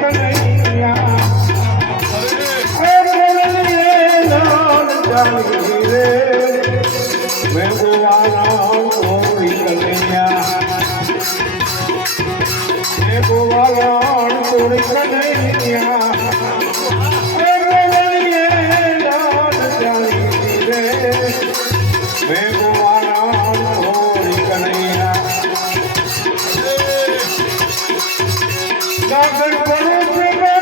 कन्हैया मैं गोवाला थोड़ी कन्हैया मैं गोवाला थोड़ी कन्हैया मैं गोवाला थोड़ी कन्हैया गागर पड़ो से मैं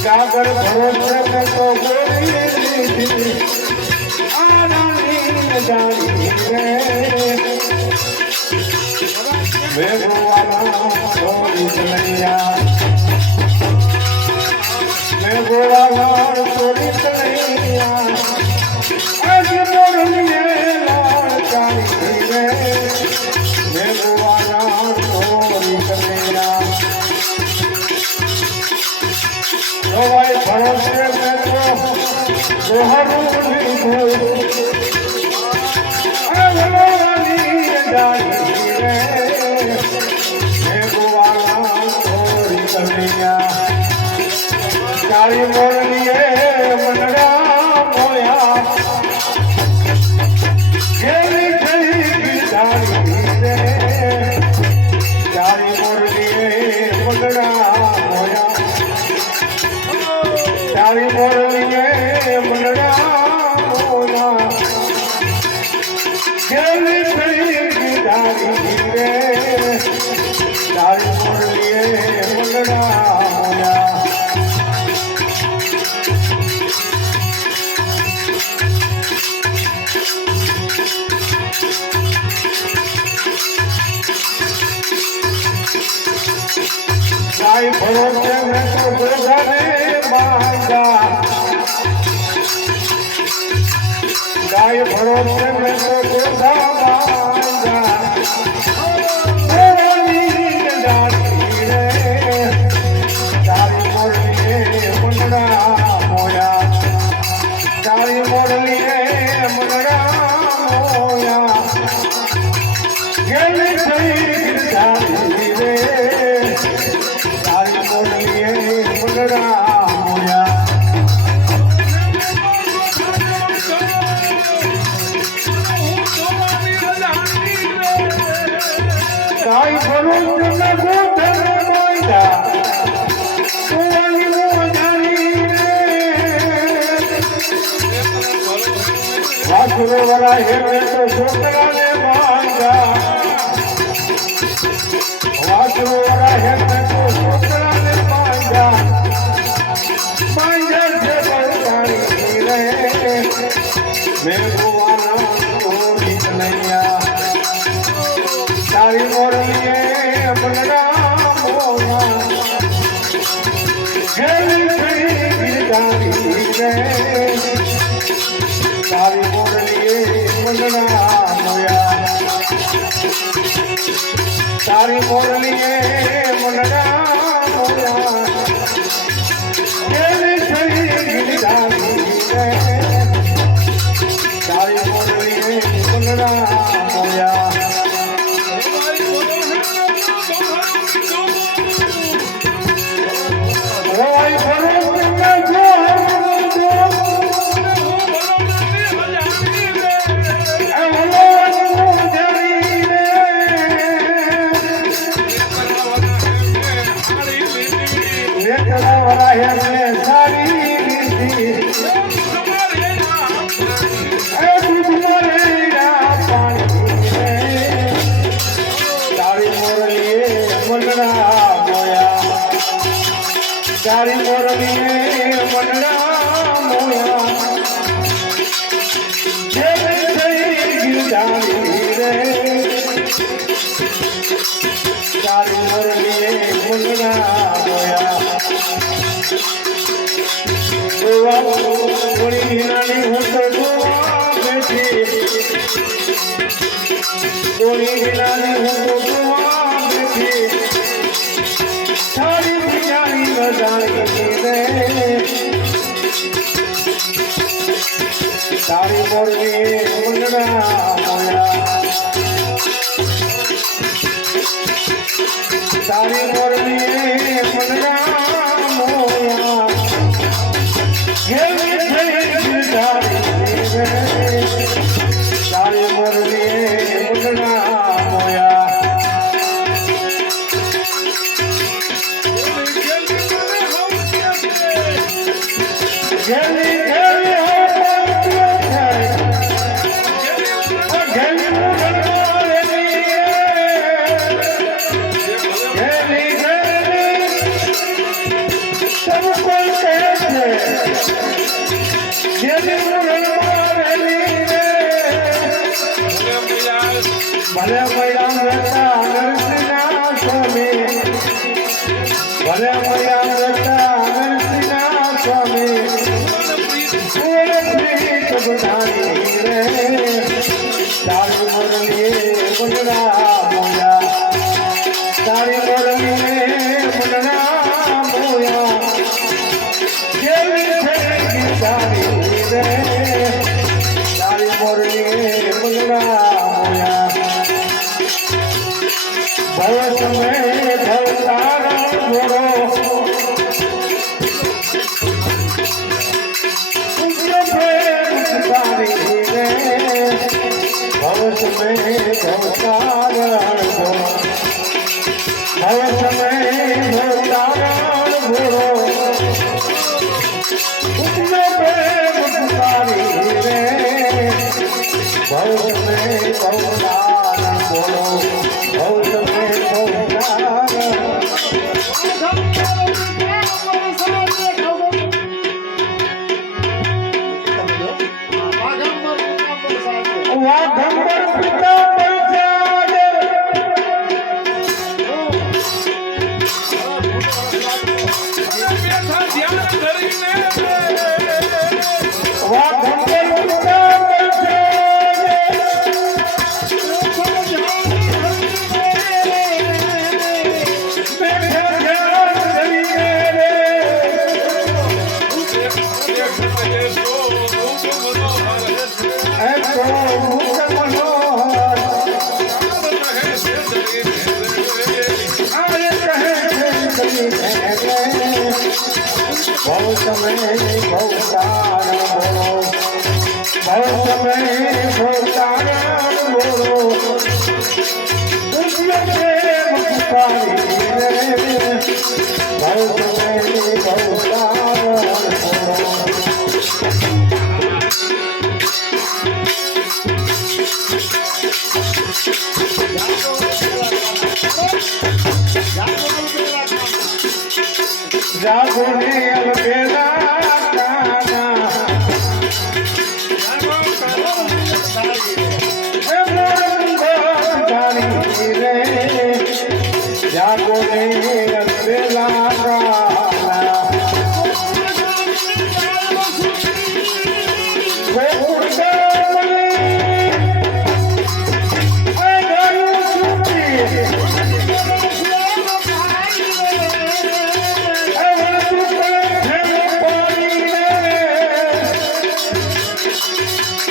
गागर भरोसे में तो गोरी आरानी जानी मैं गोवाला थोड़ी कन्हैया मैं गोवाला थोड़ी कन्हैया आज मोरलिए लाल जानी मैं गोवाला थोड़ी कन्हैया भाई भरोसे में तो गोहरू थोड़ी कन्हैया चारी मोरलिए मनड़ा मोया चारी मोरलिए मनड़ा मोया चारी मोरलिए मनड़ा मोया चारी मोरलिए मनड़ा मोया गाय भरोसे में तो गोधने मांगा गाय भरोसे में तो गोधा मांगा चारी मोरलिए मनड़ा मोया चारी मोरलिए मनड़ा मोया गेली सही गिरधारी रे चारी मोरलिए मनड़ा मोया गाय भरोसे में गोधन मांगा वासुदेव वाला है मैं तो छोटा ने मांगा वासुदेव वाला है मैं तो छोटा ने मांगा मांगा से बरसानी रे मैं गोवाला थोड़ी कन्हैया चारी मोरलिए मनड़ा मोया गेली सही गिरधारी रे चारी मोरलिए मनड़ा मोया चारी मोरलिए मनड़ा मोया गेली सही गिरधारी रे चारी मोरलिए मनड़ा मोया भाई भरोसे में चारी मोरलिए मनड़ा मोया गिरधारी रे चारी मोरलिए मनड़ा मोया गोवा थोड़ी नानी हो तो गोवा बैठी કોઈ વિનાની હું તો જોવા બેઠી તારી બીજાની રજાણી રે તારી મોરલી મુંડના મોયા તારી મોરલી મુંડના મોયા જેવી થઈ તારી રે તારી મોરલી મુંડના મોયા જેવી ભલે મૈયા બેટા નરસિંહના સ્વામી ભલે મૈયા બેટા નરસિંહના સ્વામી પ્રીત બધાની રે તારી મુરલી મુંડના મોયા તારી મુરલી મુંડના મોયા જેવી થઈ તારી રે તારી મુરલી મુંડના ભવ સમય ભવતારો ઘોડો ભવ સમય ભવતારણ ઘોડો ભવ સમય ભવતારણ ઘોડો રે ભવ સમય ભવતારણ ઘોડો વાઘંબર પિતા ભવ સમય ભવતારણ બોલો ભવ સમય ભવતારણ બોલો ભવ સમય ભવતારણ જાગો ને અલબેલા કાના જાગો ને અલબેલા કાના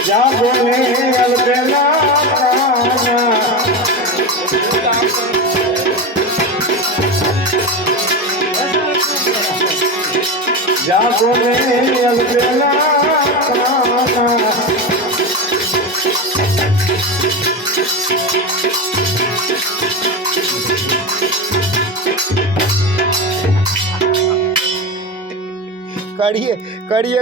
જાગો ને અલબેલા કાના જાગો ને અલબેલા કાના કડીએ કડી